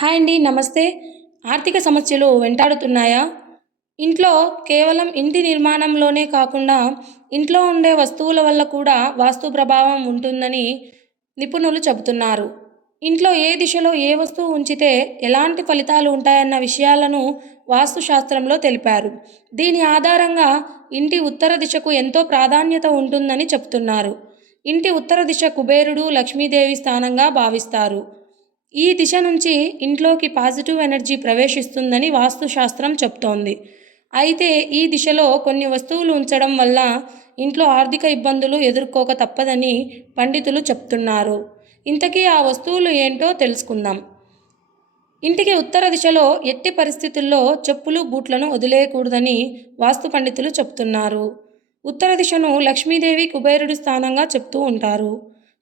Hi అండి. నమస్తే. ఆర్థిక సమస్యలు వెంటాడుతున్నాయా? ఇంట్లో కేవలం ఇంటి నిర్మాణంలోనే కాకుండా ఇంట్లో ఉండే వస్తువుల వల్ల కూడా వాస్తు ప్రభావం ఉంటుందని నిపుణులు చెబుతున్నారు. ఇంట్లో ఏ దిశలో ఏ వస్తువు ఉంచితే ఎలాంటి ఫలితాలు ఉంటాయన్న విషయాలను వాస్తు శాస్త్రంలో తెలిపారు. దీని ఆధారంగా ఇంటి ఉత్తర దిశకు ఎంతో ప్రాధాన్యత ఉంటుందని చెప్తున్నారు. ఇంటి ఉత్తర దిశ కుబేరుడు, లక్ష్మీదేవి స్థానంగా భావిస్తారు. ఈ దిశ నుంచి ఇంట్లోకి పాజిటివ్ ఎనర్జీ ప్రవేశిస్తుందని వాస్తుశాస్త్రం చెప్తోంది. అయితే ఈ దిశలో కొన్ని వస్తువులు ఉంచడం వల్ల ఇంట్లో ఆర్థిక ఇబ్బందులు ఎదుర్కోక తప్పదని పండితులు చెప్తున్నారు. ఇంతకీ ఆ వస్తువులు ఏంటో తెలుసుకుందాం. ఇంటికి ఉత్తర దిశలో ఎట్టి పరిస్థితుల్లో చెప్పులు, బూట్లను వదిలేయకూడదని వాస్తు పండితులు చెప్తున్నారు. ఉత్తర దిశను లక్ష్మీదేవి, కుబేరుడి స్థానంగా చెప్తూ ఉంటారు.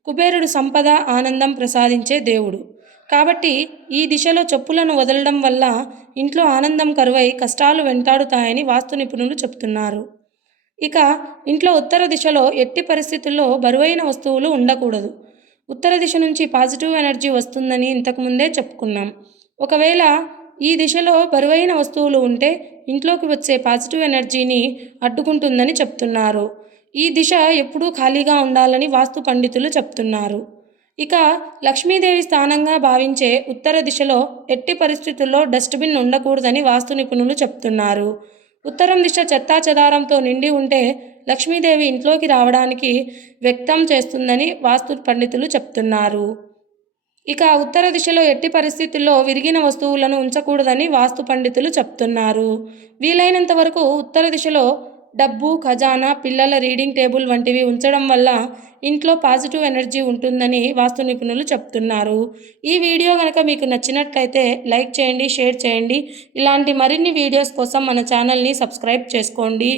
కుబేరుడు సంపద, ఆనందం ప్రసాదించే దేవుడు. కాబట్టి ఈ దిశలో చెప్పులను వదలడం వల్ల ఇంట్లో ఆనందం కరువై కష్టాలు వెంటాడుతాయని వాస్తు నిపుణులు చెప్తున్నారు. ఇక ఇంట్లో ఉత్తర దిశలో ఎట్టి పరిస్థితుల్లో బరువైన వస్తువులు ఉండకూడదు. ఉత్తర దిశ నుంచి పాజిటివ్ ఎనర్జీ వస్తుందని ఇంతకుముందే చెప్పుకున్నాం. ఒకవేళ ఈ దిశలో బరువైన వస్తువులు ఉంటే ఇంట్లోకి వచ్చే పాజిటివ్ ఎనర్జీని అడ్డుకుంటుందని చెప్తున్నారు. ఈ దిశ ఎప్పుడూ ఖాళీగా ఉండాలని వాస్తు పండితులు చెప్తున్నారు. ఇక లక్ష్మీదేవి స్థానంగా భావించే ఉత్తర దిశలో ఎట్టి పరిస్థితుల్లో డస్ట్బిన్ ఉండకూడదని వాస్తు నిపుణులు చెప్తున్నారు. ఉత్తరం దిశ చెత్తాచెదారంతో నిండి ఉంటే లక్ష్మీదేవి ఇంట్లోకి రావడానికి వ్యక్తం చేస్తుందని వాస్తు పండితులు చెప్తున్నారు. ఇక ఉత్తర దిశలో ఎట్టి పరిస్థితుల్లో విరిగిన వస్తువులను ఉంచకూడదని వాస్తు పండితులు చెప్తున్నారు. వీలైనంత వరకు ఉత్తర దిశలో డబ్బు, ఖజానా, పిల్లల రీడింగ్ టేబుల్ వంటివి ఉంచడం వల్ల ఇంట్లో పాజిటివ్ ఎనర్జీ ఉంటుందని వాస్తు నిపుణులు చెప్తున్నారు. ఈ వీడియో కనుక మీకు నచ్చినట్లయితే లైక్ చేయండి, షేర్ చేయండి. ఇలాంటి మరిన్ని వీడియోస్ కోసం మన ఛానల్ని సబ్స్క్రైబ్ చేసుకోండి.